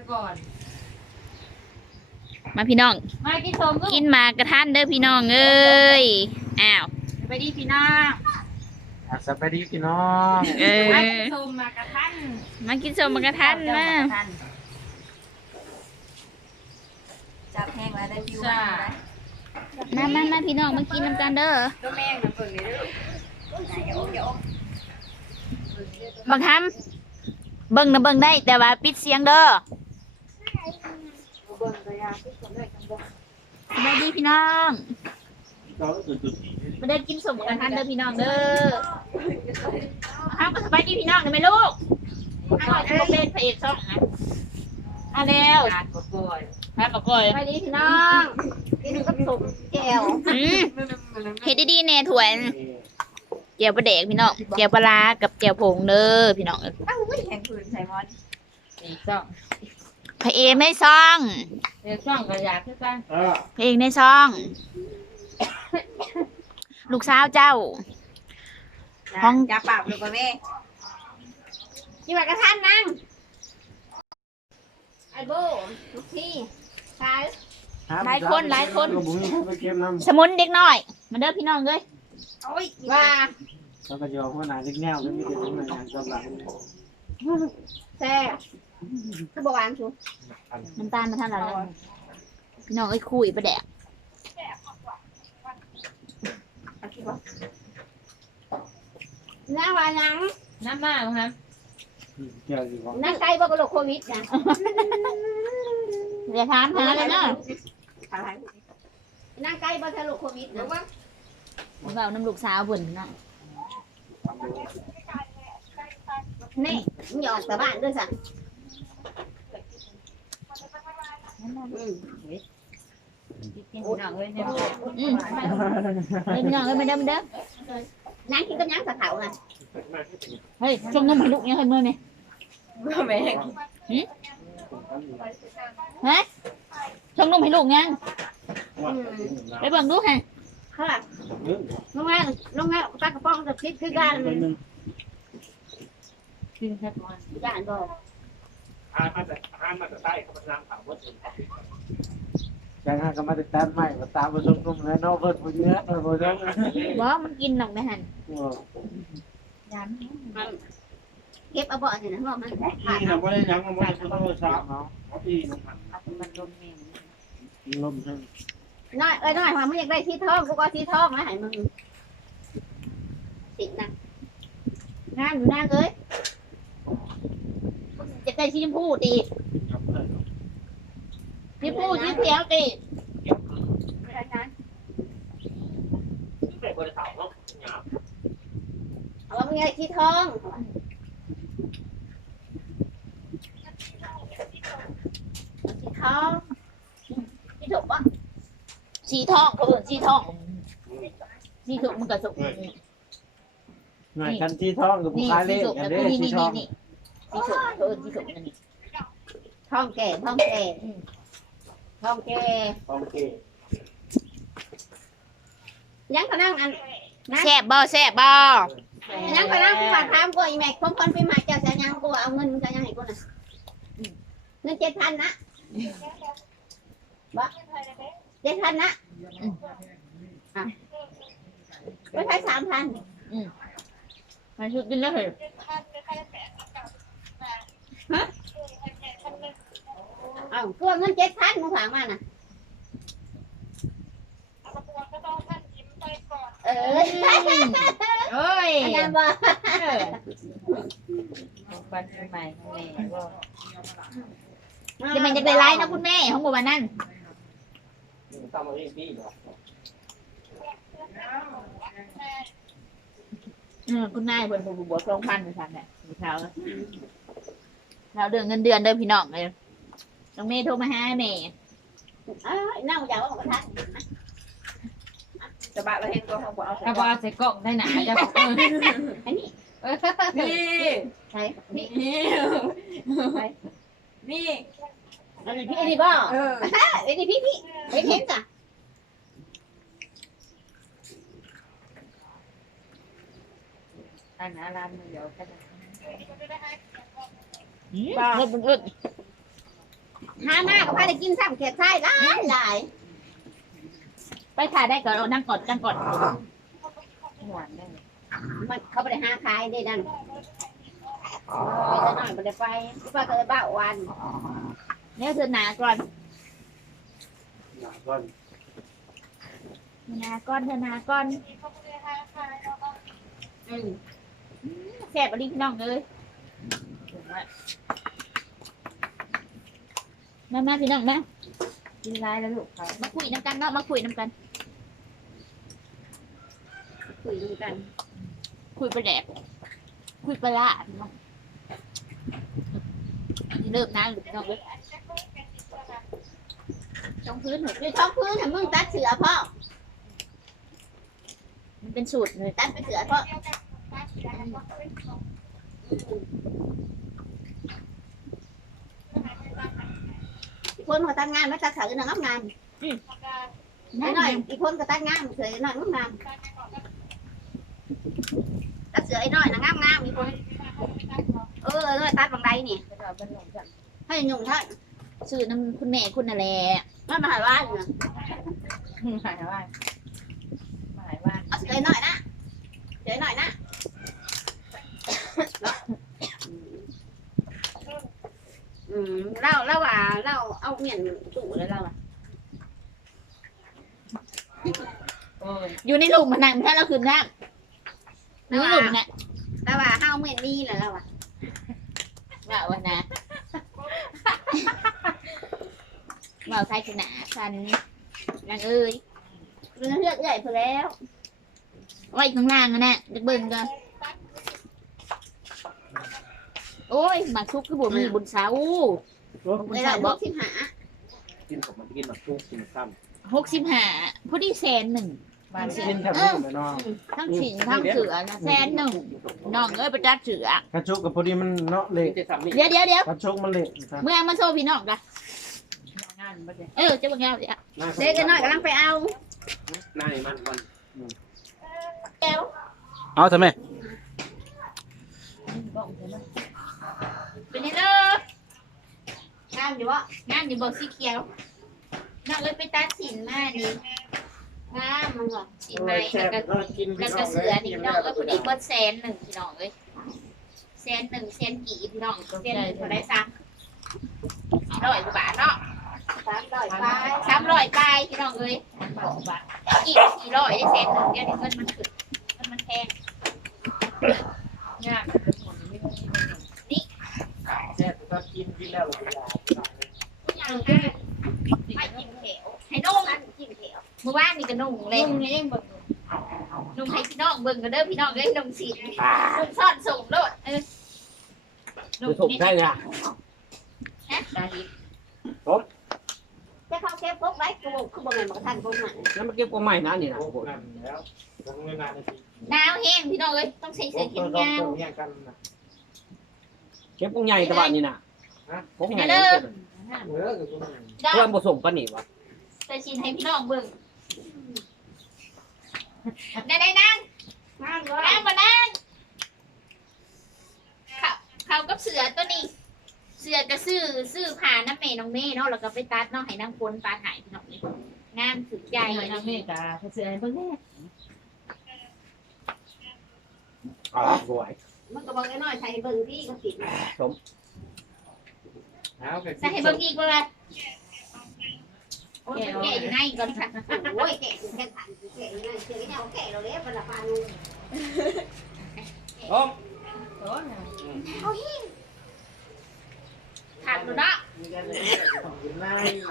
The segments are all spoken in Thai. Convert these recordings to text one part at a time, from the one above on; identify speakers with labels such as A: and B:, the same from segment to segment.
A: ก่อน
B: มาพี่น้อง
A: มากินสม
B: กินหมากกระทันเด้อพี่น้องเอ้ยอ้าว
A: ไปดีพี่น้อง
C: สวัสดีพี่น้อง
A: มากินสมมากระทัน
B: มากินสมหมากกระทันมา
D: จับแห้งแล้วได้ฟิว
B: มาพี่น้องมากินน้ำกันเด้อ
D: ก็แม่งนะเปิดเลยเด้อ
B: บังคับเบิ่งนะเบิ่งได้แต่ว่าปิดเสียงเด้อสวัสดีพี่น้องมาได้กินสมหมากกระทันเด้อพี่น้องเด้อข้าวก็สบายดีพี่น้องเห็นไหมลูกข้าวจะเป็นพระเอกช่องนะแล้ว
A: งานกดก่อย
B: ครับปะก้อย
D: สวัสดีพี่น้องกินกับสมแก้ว
B: เฮ็ดดีๆแน่ถ้วยแจ่วปลาแดกพี่น้องแจ่วปลาร้ากับแจ่วผงเด้อพี่น้อง
D: อ้าวแข่งปืนใส่มอน
A: นี่ช่อง
B: พระเอกในซอง
A: เรียกช่องกระยาคือกัน
B: พระเอกในซอง ลูกสาวเจ้า ห้อง
D: จับปากเลยป่ะแม่กินหมากกระทันนั่งไอโบลูกพี่ชาย
B: หลายคนหลายคน
C: ก็บุ้งไปเก็บน้ำ
B: สมุนเด็กน้อยมาเด้อพี่น้องเอ้ย
D: โอ้ย
B: ว่า
C: แล้วก็จะเอาหัวหน้าเล็กแนวแล้วมีแต่ทำงานกำลัง
D: แซ่ก็บอกวางชู
B: น้ำตาลมาทางหลังแล้วพี่น้องเอ้ยคุยปลาแดก
D: น้าวายัง
A: น้ำมากครับ
C: เกี่ยวกับ
D: นั่งใกล้บ่กระโหลกโควิดนะ
B: อย่าถามหาเลยเนาะ
D: นั่งใกล้บ่กระโหลกโควิดนะ
B: เบาน้ำลูกสาวบุญเนาะ
D: นี่มึงอย่าออกจากบ้านด้วยสั่ง
A: กินพี่น้องเลยเนี่ย
B: อืมเฮ้ยพี่น้องเอ้ยมาเด้อมาเด้อ
D: นั่งกินกับยังสะเถาน่ะ
B: เฮ้ยชงนมให้ลูกยังให้มือนี่
D: แม่
B: ฮะชงนมให้ลูกยังไปเบิ่งดูฮะ
D: ค่ะลงมาปลากระป๋องกับพริกคือกัน
A: กินแค่ก่อน
D: ย่านบ่
C: มาจะใต้เขาพลังถามว่ายังก็มาติดตามใหม่มาตามมาชมนุ่มแล้วนอกเพิ่มผู้เยอะผู้เยอะ
B: บ่มันกินหรอกนะฮัน
D: เก็บเอาบ่อสินะเพราะมัน
C: นี่นะว่าได้ยังมันต้องสามเนาะพี่
A: มันลมเอง
C: ลมใช่ไหม
D: น้อยน้อยว่ามึงอยากได้ที่ท้องกูก็ที่ท้องนะให้มึงติดนะงานอยู่นางเอ้ยจะได้ชิ้นพูดดีชิ้นพูดชิ้นเสียวดีเอาว่ามึงอยากที่ท้องที่ท้องที่ถูกปะ
B: สีทองเขาเอิ้นสีทองสีถูกมันก็สุก
C: หน่วยกันที่ท้องกับผู้
B: นี่
C: ค้า
B: สี
C: เล่
B: สุก
C: กั
B: แล้
C: น
B: ว
C: เด้
B: ก็นี่
C: ที่
B: นี่
C: ท้อง
B: นี่สีสุกเขาเอิ้นสีสุกนั่นนี่
D: ท้องแก่ท้องแก่ท้องแก่
C: โอเค
D: ยังก็นั่งอัน
B: แซ่บบ่แซ่บบ่
D: ยังก็นั่งกูว่าถามกูอีแม็กคนไปมาเจ้าจะยังกูเอาเงินมึงจะยังให้กูน่ะเงิน7,000นะบ่7,000นะไปใช้3,000
B: มาชุดกินแล้วเหรอ
D: อ้าวกูเงิน7,000มึงฝากมาน่ะเออ
A: เอ้ย
D: อันนั้นบ่
A: ฟันใหม่แม่ก็
B: เดี๋ยวมันจะไปไล่นะคุณแม่ของบัวนั่น
C: ตามมาเองดีเหรอ
B: คุณนายเพิ่นบวก2,000เหมือนกันเนี่ยเช้าเราเดือนเงินเดือนเด้อพี่น้องเลยน้องเมย์โทรมาหาแม่
D: เอ้ยนั่งอยากว่าของกระทะจะบะเราเห็นตัวของบ่เอา
A: ถ้าว่าใส่กล่องได้หนาจะบอก
D: อันนี้
A: นี่
D: ใช่นี่
A: นี่นี่
D: อันนี้พี่อันนี้บ่อันนี้พี่เห็นจ้ะ
A: ตั้งหน้าร้านเดี๋ยวกัน
B: รถมันอึด
D: หามากก็พาได้กินซ้ำแขกไส้หลาย
B: ไปถ่ายได้ก่อนเอานั่งก่อนนั่งก่อน
A: หวานได้
D: มันเขาไปหาขายได้นั่นไปหน่อยไปไปไปก็เลยบ้าวัน
B: เนี่ยเธอหนาก่อน
C: หนาก่อน
B: หนาก่อนเธอหนาก่อน
D: อืม
B: แซ่บอันนี้พี่น้องเลย
A: ถึงว่า
B: มาพี่น้องมา
A: กินร้ายแล้วลูกเขา
B: มาคุยน้ำกันเนาะมาคุยน้ำกัน
D: คุยกัน
B: คุยไปแดกคุยไปละพี่น้องนี่เริ่มนานหรือพี่น้องเลยช่องพื้นหนู
D: ในท้องพื้นมึงตัดเสือพ่อ
B: มันเป็นสูตรเลย
D: ตัดไปเสือพ่ออีกคนเขาตั้งงานมาตัดเสือหนังงามหน่อยอีกคนก็ตัดงานเสือหน่อยงามตัดเสือไอ้น้อยนะงามอีกคนตัดบางใดนี่
A: จะเอาเป็นหลงจัง
D: ให้ยุ่งท่าน
B: ชื่อน้ำคุณแม่คุณนั่นแหละ
D: มันมาหาว่าเนี่ย
A: หายว่าหายว่า
D: เอาเสือหน่อยนะเสือหน่อยนะเราว่าเราเอาเมียนตู่เลยเรา
A: โอ้ย
B: อยู่ในหลุมมันนั่งถ้าเราคืนน้ำอยู่ในหลุมน่ะ
D: เราว่าเฮาเมียนนี่แหละเราว่า
B: ว่าวันนะว่าใครชนะฉันนางเอ้ย
D: เรื่องเลือกใหญ่พอแล้ว
B: ไว้ข้างล่างนะเด็กเบิ่งกันโอ้ยหมากชุกคือบ่มีบุญเสา
D: เวลาบอกสิหา
C: กินผมมันกินแบบทุกกินซ้ำ
B: 65พอดี100,000
A: บ้าน
C: กินแทบไม่หมดเนาะ
B: ทั้งฉินทั้งเสือนะ100,000น้องเอ้ยไปจัดเสือก
C: ระชุกกับพอดีมันเนาะเละ
B: เดี๋ยว
C: กระชุกมันเละครับ
B: เมื่อมาโชว์พี่น้องกะ
A: งานบ้าน
B: จะบังเงาเดี๋ยว
D: เด็กกันหน่อยกำลังไปเอา
C: นายมันวัน
B: แก้ว
E: เอาทำไม
A: บ้องใช่ไหม
B: เป็นไงเด้อง
D: ามอยู่วะ
B: งานอยู่บอกสีเขียวน้องเอ้ยไปตัดสินมานี่
D: งามมันเหรอ
B: สินไหมแล้วก็เสือนี่พี่น้องเอ้ยพอดีเบิด100,000พี่น้องเอ้ย100,000กี่พี่น้อง100,000เท่าไรซ้ำ100 กว่าบาทเนาะ
D: 300ไป
B: 300 ปลายพี่น้องเอ้ย
A: บอกบ้าน
B: กี่400ได้100,000เดี๋ยวนี้เงินมันขึ้นเงินมันแพง
A: งานเป็นหมดไม่ได้
C: แซ่บก็กินแล้วเลย
B: ไม่กินแถวให้นุ่ง
D: นั่นกินเขียว
B: เมื่อวานนี่ก็นุ่งเลย
A: ลุงนี่ยังบอก
B: นุ่งให้พี่น้องเบิ่งก็เด้อพี่น้องเอ้ยนุ่งสีนุ่งซ่อนส่งโลดนุ่ง
C: ถูก
B: นี่
C: ได้เนี่ย
A: ได้อีก
D: จะเข้าเก็บพกไว้กูคือบ่แม่นบ่ทันพกมัน
C: แล้วมาเก็บกว่าใหม่นะนี่นะ
E: แล้วผมไม่นานเลย
B: หนาวแห้งพี่น้องเอ้ยต้องใส่เสื้อแขนยาว
E: แย่งกันนะ
C: เก็บกว่าใหญ่ตะวันนี่นะพวกใหญ่
E: เออคือคุณ
B: ดอ
C: เพื่อก นผสมกันนี่วะ
B: ใส่ชิ้นให้พี่น้องเบิ่งได้นั่ง
D: งามบ่
B: นั่งมานั่งเขากับเสือตัวนี้ เสือก็ซื้อผ่าน้ำเมน้องเมย์เนาะแล้วก็ไปตัดเนาะให้นางคนตัดหายพี่น้องนี่งามสุดใจ
A: ใหญ่น้องเมกาเสือเพิ่งแน่
C: อ๋อสวย
D: มันก็บอกน้อยๆใส่เบิ่งที่ก็ติด
E: แล้วก็
B: ใส่ให้เบิ่งอีกบ่ล่ะโอ้ยแกอยู่ในก่อนค่ะ
D: โอ้ยแกะแค่ขันแกะนั่นเสือเนี่ยเอาแกะเราเล็บมันละปานู
E: ต้ม
A: โอ้ย
B: ขาดดูเนาะ
E: กินไล่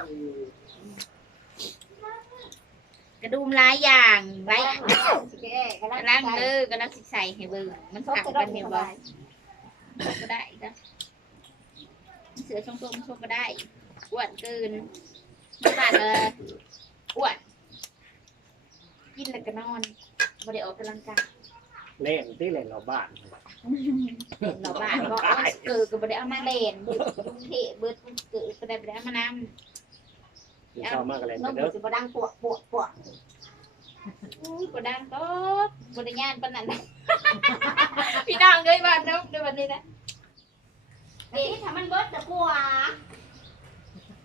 B: กระดุมหลายอย่างหลายอย่าง
D: แกะกำ
B: กำ
D: ลั
B: ลั
D: ง
B: งเด้อกำลังสิใส่ให้เบิ่งมัน
D: ชก
B: ขัง
D: กระ
B: กัน
D: ด
B: เนี่ย
D: ก
B: บ่
D: บ่
B: ก็ได้จ้ะเสือชงชกก็ได้อ้วนเกินไม่บาดเลยอ้วนกินแล้วก็นอนบ่ได้ออกกำลังกาย
C: เล่นที่เล่นเราบ้าน
B: เล่นเราบ้านก็เกิดก็บ่ได้เอามาเล่นอยู่กรุงเทพเบิดเกิดก็ได้บ่ได้เอามานำ
C: ชอบมากเลย
D: นก
C: เด้อ
D: สิบ่ดังปวด
B: อุ้ยบ่ดังก็บ่ได้ย่านปานนั้น พี่น้องเอ้ยบ้านนกด้วยวันนี้นะ
D: เอ๊ะถ้ามันเบิดจะกลัว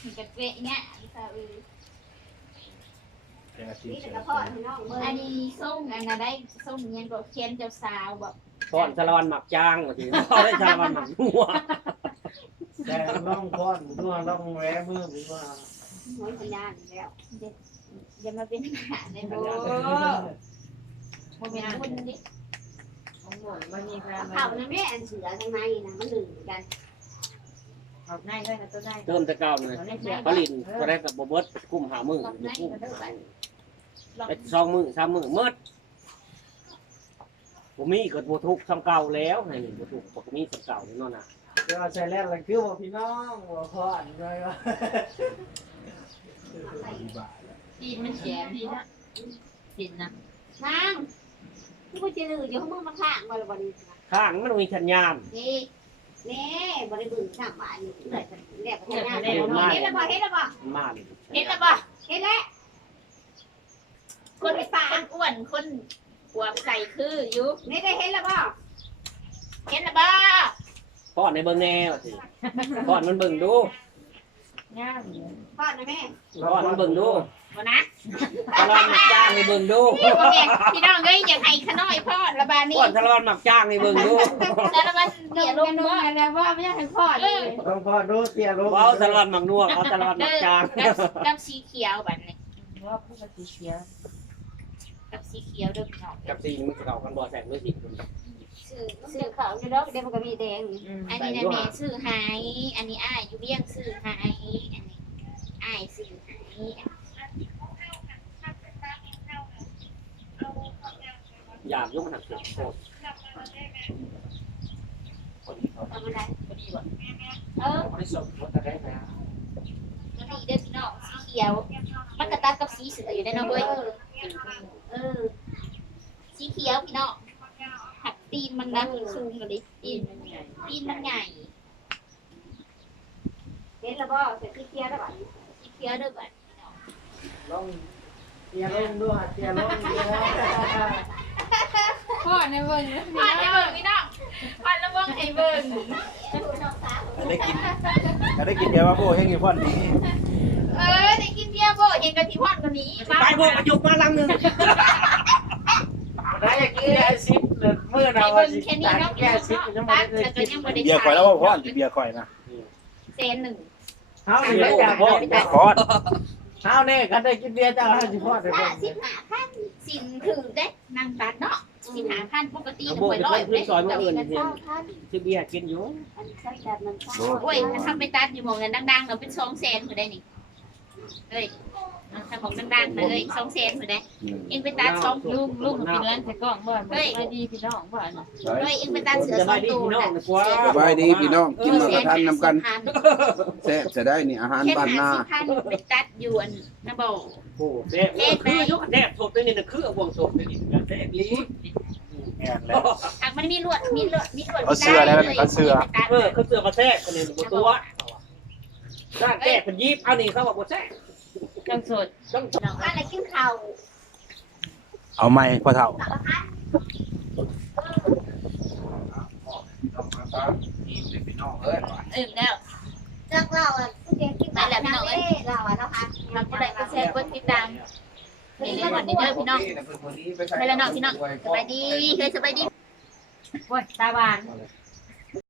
B: มีกระเวะเนี่ย
D: นี่แต่กระเพาะพี่น้องเบิ่ง
B: อันนี้ส้มอันนั้นได้ส้มยังก็เคียนเจ้าสาวบอก
F: ป้อนสารวันหมักจ้างว่าสิเขาได้สารวันหมักนัว
C: แต่น้องพ่อนนัวน้องแวะมือผมว่า
D: น้อยสัญญาณแล้ว
B: อย่ามาเป็นหาในโบโมเมนต์คุณดิ
A: ของหมดมันมีการ
D: เข่านั่นแม่อันเสือข้างในนะมันหนึ่งกัน
A: เอาได้ด้วยนะตัวได้
F: เติมแตะเก่าเลยผลิตก็ได้กับบ่เบิดกุ้มหามือ
B: บอก
F: อยู่
B: ได้
F: กุ้ม
B: ก็เลิกไป
F: ไป2 มื้อ 3 มื้อหมดบ่มีก็บ่ทุกข์ซ้ำเก่าแล้วให้บ่ทุกข์บ่มีซ้ำเก่าแน่นอนน่ะ
C: เดี๋ยวใส่แรกเลยคือว่าพี่น้องว่าพ่อนเลยว่า
A: ตีนมันแฉะดีนะตีนนะ
D: นางที่กูจะลือเดี๋ยวมึงมาข้างบริบริ
F: ข้างมันมีชัญญาม
D: นี่นี่บริบูรณ์ข้างบ้านนี่เกิดแรกพัฒนาเห็นแล้วบ่เห็นแล้วบ่
F: มาดิ
B: เห็นแล้วบ่
D: เห็นแล้ว
B: คนปากอ้วนคนหัวใส่คืออยู่
D: นี่ได้เห็นแล้วบ่
B: เห็นแล้วบ่
F: ป้อนในเบิ่งแน่ว่าสิป้อนมันเบิ่งดู
A: ง่าย
D: พ่อนะแม่
F: ป้อนมันเบิ่งดู
B: บ่นะ
F: สารวันหมักจ้างให้เบิ่งดู
B: โอเคพี่น้องเอ้ยอยากให้ขน้อยพ่อระบาดนี้
F: ป้อนสารวันหมักจ้างให้เบิ่งดู
B: แล้วมันเดี๋ยวลง
A: นุ่ม
B: ว่า
A: อะไรว่าไม่อยากให้พ่อเลย
C: ต้องพ่อดูเสียรู้
F: เว้าสารวันหมักนัวเอาสารวันหมักจ้าง
B: กับสีเขียวแบบนี้
A: ว่าผู้ปฏิเสธ
B: กับสีเขียวเด้อพี่น้อง
F: กับสีนี่มันเข้ากันบ่แซ่บเลยสิ
B: ซื้อ
D: เขาจะดอกเดี๋ยวมันก็มีแดง
B: อันนี้นะแม่ซื้อหายอันนี้อ้ายอยู่เบี้ยงซื้อหายอันนี้อ้ายซื้อหาย
F: อยากยกมันหักเสียงโคตร
D: ทำอะไร
C: ไม่สมรสอะไรนะ
B: ตัวนี้เด้อพี่น้องสีเขียวมันกระตัดกับสีเสืออยู่ได้เนาะเว้ย สีเขียวพี่น้องหักตีนมันนะสูงเลยตีนมันใหญ่
D: เห็นแล้วบ่เสร็จที่เทียแล้วบ่
B: สีเขียวเด้อบัด
C: ลองเสียลงด้วยเสียลงด้วย
A: พ่อในเบอร์
B: ผ่านไอ้เบิ่งพี่น้องผ่านแล้วเบิ่งไอ้เบิ่ง
E: ได้กินได้กินเบียร์ว่าโบ้ยังกินพ่อนดี
B: ได้กินเบียร์บ่เห็นกะทิพอดกว่านี้
F: ไปพวกมายุกมาลังนึง
C: ได้ยังกินได้ซิปเลยเมื่อเราแค่ซิปยังไม่
B: ตัด
C: ได้
B: แล้วก็
C: ซิป
B: ยังบ่ได้
E: เบียร์ข่อยแล้วว่าพ่อนเบียร์ข่อยนะ
B: เซนหนึ่ง
C: เอาเบียร์จากพ่อ
E: พ่อน
C: เอาเนี่ยกันได้กินเบียร์จากห้าสิบพ่อเลย
B: 15,000สินถือได้นางตัดเนาะ15,000ปกติ
F: กระ
B: ก็
F: โบ
B: บ่
F: กจะ
B: ร้อย
F: เพิ่ม
B: เด้
F: ซอยมาอื่น
B: แต่
F: เห็นชื่อเบียร์กินอยู่
D: อันใช้แบบมันใช่
B: โอ้ยถ้าไปตัดอยู่หม่องนั้นดังๆเราเป็น200,000พุ่นได้นี่เอ้ยถ้าของดังๆนะเอ้ย200,000พุ่นได้เองไปตัด2
A: ลูกพี่เลี้ยงใส่กล่องบ่ไม่ดีพี่น้องบ่นะ
B: เอ้ยเองไปตัดเสือ
F: จะ
B: 2
F: ไปดี
B: ตัว
F: พี่น้อง
B: น่ะ
F: นะกว่า
G: สบายดีพี่น้องกินมาประทานนำกัน
B: 150,000
G: แซ่บจะได้นี่อาหาร
B: แค่
G: บ้านนา
B: 50,000ไปตัดอยู่อันนะบ่
F: โอ้แซ่บคือยุกแซ่บสดนี่นะคือห่วงสดนี่แซ่บลี
E: แอนแล้ว
B: หากมันมีลวดมีลวด
E: เอาเสื้อแล้วมันเอาเสื้อ
F: เขาเสือมาแซ่บคนนี้บตัวร่างแซ่บเป็นยิบเอานี่เขาบอกว่าแซ่บ
A: จังสด
F: ต้อง
D: อะไรกินข้าว
E: เอาไม้พ่อเฒ่า
G: พี่น้องเอ้ย
B: แล้ว
D: จากเราอ่ะผู้เรียนกินมาแล้วพี่น้องเอ้ยเราอ่ะเราค่ะ
B: ทำอะไรก็แชร์กดติดตามนี่เลยวันนี้เด้อพี่น้องไปแล้วเนาะพี่น้องสบายดีเคยสบายดี
A: โอ้ยตาบาน
C: เ